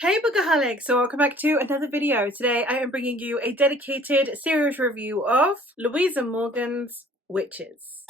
Hey Bookaholics, so welcome back to another video. Today I am bringing you a dedicated series review of Louisa Morgan's Witches.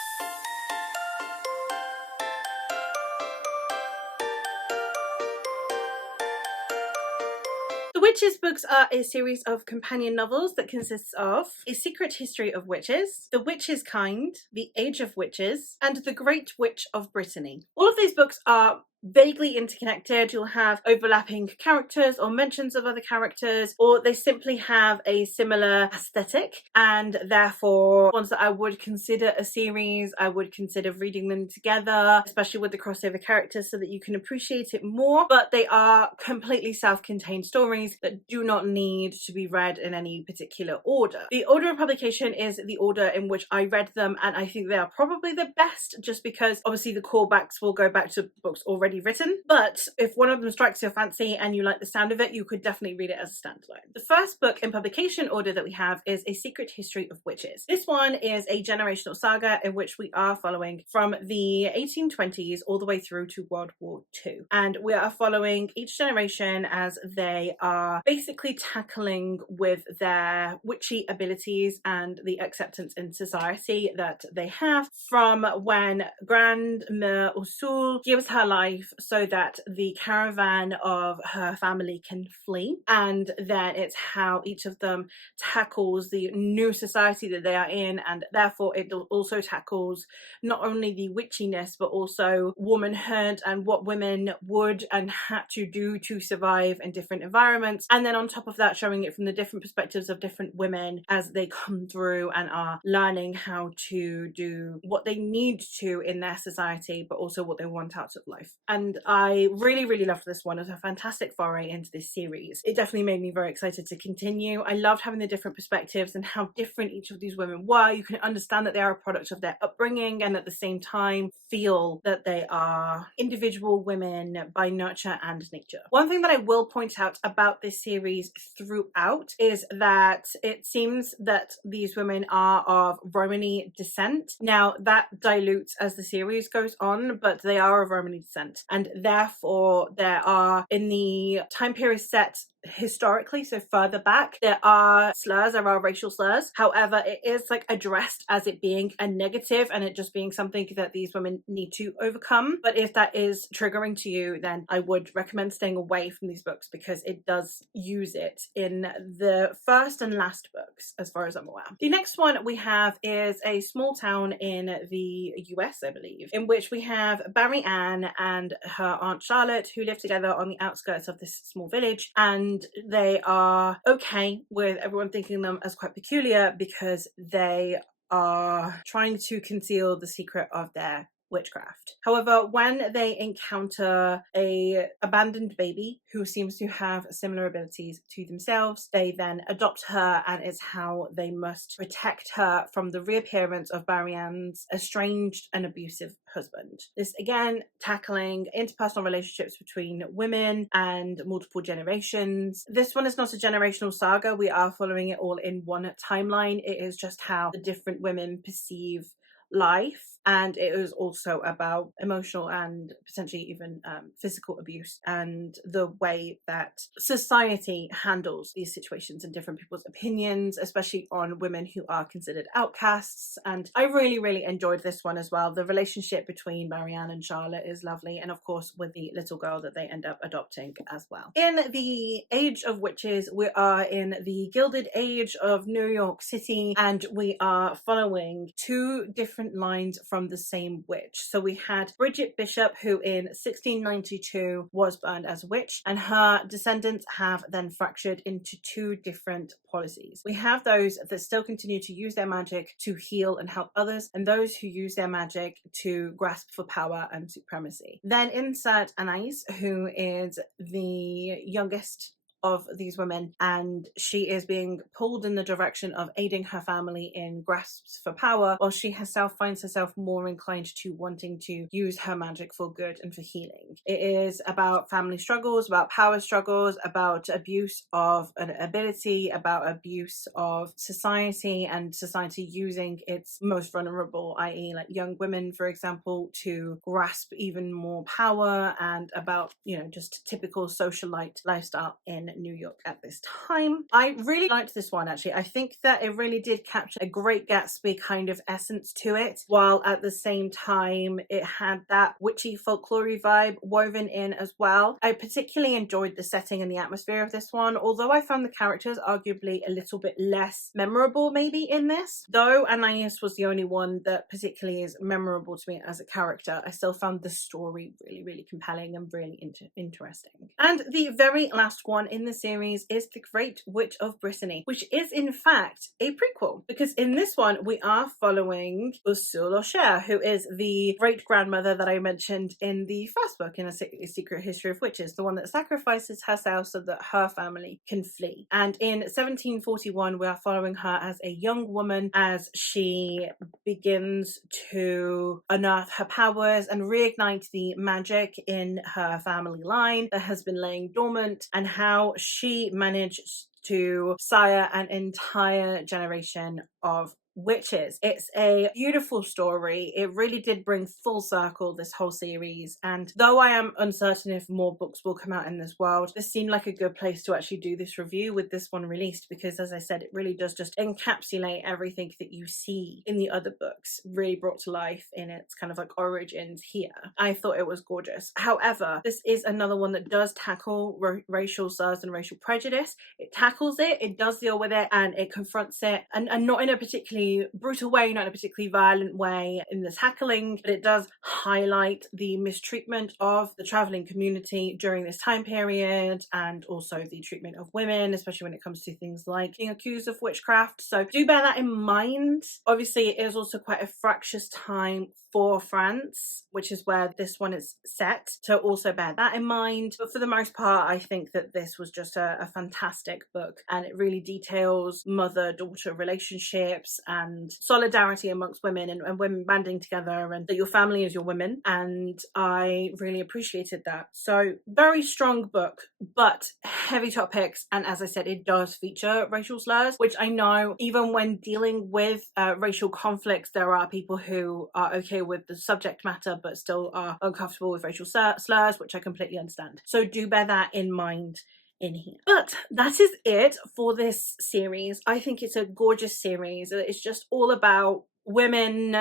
The Witches books are a series of companion novels that consists of A Secret History of Witches, The Witch's Kind, The Age of Witches, and The Great Witch of Brittany. All of these books are vaguely interconnected. You'll have overlapping characters or mentions of other characters, or they simply have a similar aesthetic, and therefore ones that I would consider a series. I would consider reading them together, especially with the crossover characters, so that you can appreciate it more. But they are completely self-contained stories that do not need to be read in any particular order. The order of publication is the order in which I read them, and I think they are probably the best, just because obviously the callbacks will go back to books already written. But if one of them strikes your fancy and you like the sound of it, you could definitely read it as a standalone. The first book in publication order that we have is A Secret History of Witches. This one is a generational saga in which we are following from the 1820s all the way through to World War II. And we are following each generation as they are basically tackling with their witchy abilities and the acceptance in society that they have, from when Grandmère Ursule gives her life so that the caravan of her family can flee, and then it's how each of them tackles the new society that they are in, and therefore it also tackles not only the witchiness but also womanhood and what women would and had to do to survive in different environments, and then on top of that showing it from the different perspectives of different women as they come through and are learning how to do what they need to in their society but also what they want out of life. And I really loved this one. It was a fantastic foray into this series. It definitely made me very excited to continue. I loved having the different perspectives and how different each of these women were. You can understand that they are a product of their upbringing, and at the same time feel that they are individual women by nurture and nature. One thing that I will point out about this series throughout is that it seems that these women are of Romany descent. Now that dilutes as the series goes on, but they are of Romany descent, and therefore there are, in the time period set historically, so further back, there are slurs, there are racial slurs. However, it is like addressed as it being a negative and it just being something that these women need to overcome. But if that is triggering to you, then I would recommend staying away from these books, because it does use it in the first and last books as far as I'm aware. The next one we have is a small town in the US, I believe, in which we have Barry Ann and her aunt Charlotte, who live together on the outskirts of this small village, and they are okay with everyone thinking them as quite peculiar because they are trying to conceal the secret of their witchcraft. However, when they encounter a abandoned baby who seems to have similar abilities to themselves, they then adopt her, and it's how they must protect her from the reappearance of Barry Ann's estranged and abusive husband. This again tackling interpersonal relationships between women and multiple generations. This one is not a generational saga. We are following it all in one timeline. It is just how the different women perceive life, and it was also about emotional and potentially even physical abuse and the way that society handles these situations and different people's opinions, especially on women who are considered outcasts. And I really enjoyed this one as well. The relationship between Marianne and Charlotte is lovely, and of course with the little girl that they end up adopting as well. In the Age of Witches, we are in the Gilded Age of New York City, and we are following two different lines from the same witch. So we had Bridget Bishop, who in 1692 was burned as a witch, and her descendants have then fractured into two different policies. We have those that still continue to use their magic to heal and help others, and those who use their magic to grasp for power and supremacy. Then insert Anais, who is the youngest of these women, and she is being pulled in the direction of aiding her family in grasps for power, while she herself finds herself more inclined to wanting to use her magic for good and for healing. It is about family struggles, about power struggles, about abuse of an ability, about abuse of society, and society using its most vulnerable, i.e. like young women, for example, to grasp even more power, and about, just typical socialite lifestyle in New York at this time. I really liked this one, actually. I think that it really did capture a Great Gatsby kind of essence to it, while at the same time it had that witchy folklore vibe woven in as well. I particularly enjoyed the setting and the atmosphere of this one, although I found the characters arguably a little bit less memorable maybe in this. Though Anais was the only one that particularly is memorable to me as a character, I still found the story really, really compelling and really interesting. And the very last one in the series is The Great Witch of Brittany, which is in fact a prequel, because in this one we are following Ursule Locher, who is the great-grandmother that I mentioned in the first book in A Secret History of Witches, the one that sacrifices herself so that her family can flee. And in 1741 we are following her as a young woman as she begins to unearth her powers and reignite the magic in her family line that has been laying dormant, and how she managed to sire an entire generation of witches. It's a beautiful story. It really did bring full circle this whole series, and though I am uncertain if more books will come out in this world, this seemed like a good place to actually do this review with this one released, because as I said, it really does just encapsulate everything that you see in the other books, really brought to life in its kind of like origins here. I thought it was gorgeous. However, this is another one that does tackle racial slurs and racial prejudice. It tackles it, it does deal with it, and it confronts it, and not in a particularly brutal way, not in a particularly violent way in the tackling, but it does highlight the mistreatment of the traveling community during this time period, and also the treatment of women, especially when it comes to things like being accused of witchcraft. So do bear that in mind. Obviously, it is also quite a fractious time for France, which is where this one is set, so also bear that in mind. But for the most part, I think that this was just a fantastic book, and it really details mother-daughter relationships and solidarity amongst women, and women banding together, and that your family is your women, and I really appreciated that. So very strong book, but heavy topics, and as I said, it does feature racial slurs, which I know even when dealing with racial conflicts, there are people who are okay with the subject matter but still are uncomfortable with racial slurs, which I completely understand. So do bear that in mind in here. But that is it for this series. I think it's a gorgeous series. It's just all about women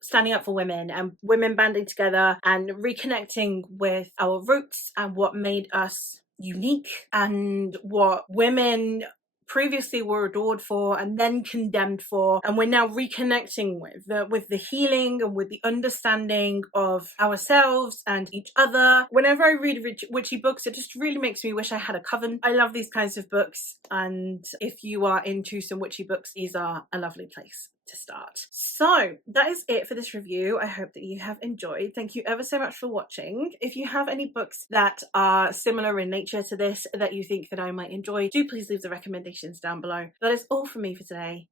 standing up for women, and women banding together and reconnecting with our roots and what made us unique, and what women previously were adored for and then condemned for, and we're now reconnecting with the healing and with the understanding of ourselves and each other. Whenever I read witchy books, it just really makes me wish I had a coven. I love these kinds of books, and if you are into some witchy books, these are a lovely place to start. So that is it for this review. I hope that you have enjoyed. Thank you ever so much for watching. If you have any books that are similar in nature to this that you think that I might enjoy, do please leave the recommendations down below. That is all from me for today.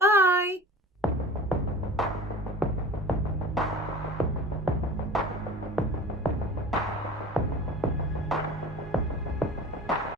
Bye!